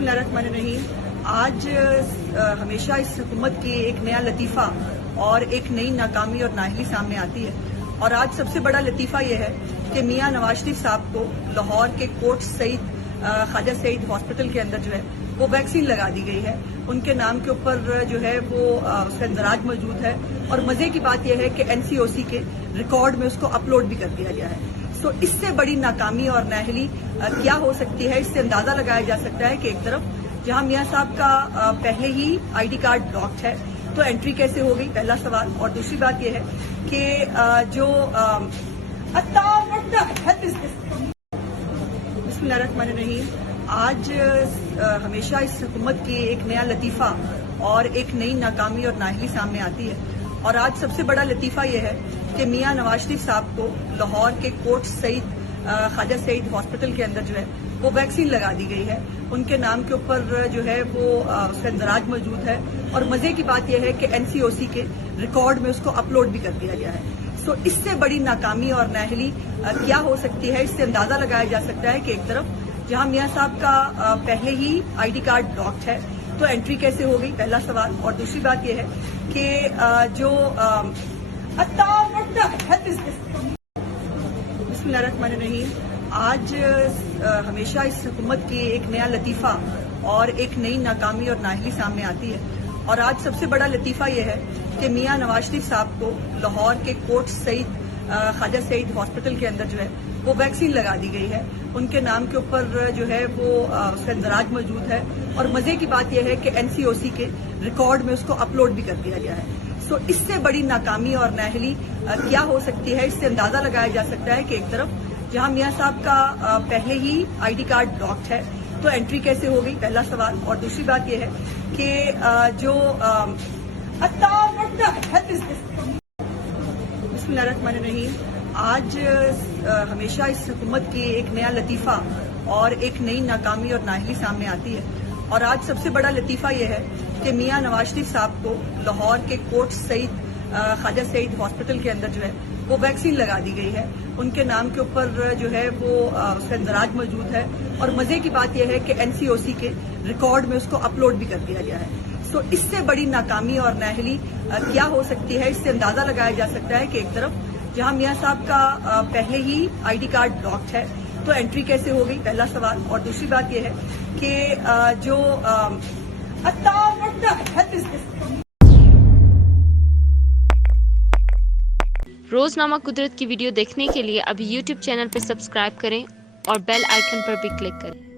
بسم اللہ الرحمن الرحیم۔ آج ہمیشہ اس حکومت کی ایک نیا لطیفہ اور ایک نئی ناکامی اور نااہلی سامنے آتی ہے، اور آج سب سے بڑا لطیفہ یہ ہے کہ میاں نواز شریف صاحب کو لاہور کے کوٹ سعید خواجہ سعید ہاسپٹل کے اندر جو ہے وہ ویکسین لگا دی گئی ہے۔ ان کے نام کے اوپر جو ہے وہ اس کا اندراج موجود ہے، اور مزے کی بات یہ ہے کہ NCOC کے ریکارڈ میں اس کو اپلوڈ بھی کر دیا گیا ہے۔ اس سے بڑی ناکامی اور نااہلی کیا ہو سکتی ہے، اس سے اندازہ لگایا جا سکتا ہے کہ ایک طرف جہاں میاں صاحب کا پہلے ہی ID کارڈ بلاکڈ ہے تو انٹری کیسے ہو گئی، پہلا سوال۔ اور دوسری بات یہ ہے کہ جو بسم اللہ الرحمن الرحیم۔ آج ہمیشہ اس حکومت کی ایک نیا لطیفہ اور ایک نئی ناکامی اور نااہلی سامنے آتی ہے، اور آج سب سے بڑا لطیفہ یہ ہے کہ میاں نواز شریف صاحب کو لاہور کے کوٹ سعید خواجہ سعید ہاسپٹل کے اندر جو ہے وہ ویکسین لگا دی گئی ہے۔ ان کے نام کے اوپر جو ہے وہ اس کا اندراج موجود ہے، اور مزے کی بات یہ ہے کہ NCOC کے ریکارڈ میں اس کو اپلوڈ بھی کر دیا گیا ہے۔ اس سے بڑی ناکامی اور نااہلی کیا ہو سکتی ہے، اس سے اندازہ لگایا جا سکتا ہے کہ ایک طرف جہاں میاں صاحب کا پہلے ہی ID کارڈ بلاکڈ ہے تو انٹری کیسے ہو گئی، پہلا سوال۔ اور دوسری بات یہ ہے کہ جو بسم اللہ الرحمن الرحیم۔ آج ہمیشہ اس حکومت کی ایک نیا لطیفہ اور ایک نئی ناکامی اور نااہلی سامنے آتی ہے، اور آج سب سے بڑا لطیفہ یہ ہے کہ میاں نواز شریف صاحب کو لاہور کے کوٹ سعید خواجہ سعید ہاسپٹل کے اندر جو ہے وہ ویکسین لگا دی گئی ہے۔ ان کے نام کے اوپر جو ہے وہ اس کا اندراج موجود ہے، اور مزے کی بات یہ ہے کہ NCOC کے ریکارڈ میں اس کو اپلوڈ بھی کر دیا گیا ہے۔ اس سے بڑی ناکامی اور نااہلی کیا ہو سکتی ہے، اس سے اندازہ لگایا جا سکتا ہے کہ ایک طرف جہاں میاں صاحب کا پہلے ہی ID کارڈ بلاکڈ ہے تو انٹری کیسے ہو گئی، پہلا سوال۔ اور دوسری بات یہ ہے کہ جو بسم اللہ الرحمن الرحیم۔ آج ہمیشہ اس حکومت کی ایک نیا لطیفہ اور ایک نئی ناکامی اور نااہلی سامنے آتی ہے، اور آج سب سے بڑا لطیفہ یہ ہے کہ میاں نواز شریف صاحب کو لاہور کے کوٹ سعید خواجہ سعید ہاسپٹل کے اندر جو ہے وہ ویکسین لگا دی گئی ہے۔ ان کے نام کے اوپر جو ہے وہ اس کا اندراج موجود ہے، اور مزے کی بات یہ ہے کہ NCOC کے ریکارڈ میں اس کو اپلوڈ بھی کر دیا گیا ہے۔ اس سے بڑی ناکامی اور نااہلی کیا ہو سکتی ہے، اس سے اندازہ لگایا جا سکتا ہے کہ ایک طرف جہاں میاں صاحب کا پہلے ہی ID کارڈ بلاکڈ ہے تو انٹری کیسے ہو گئی، پہلا سوال۔ اور دوسری بات یہ ہے کہ جو روزنامہ قدرت کی ویڈیو دیکھنے کے لیے ابھی YouTube چینل پر سبسکرائب کریں اور بیل آئیکن پر بھی کلک کریں۔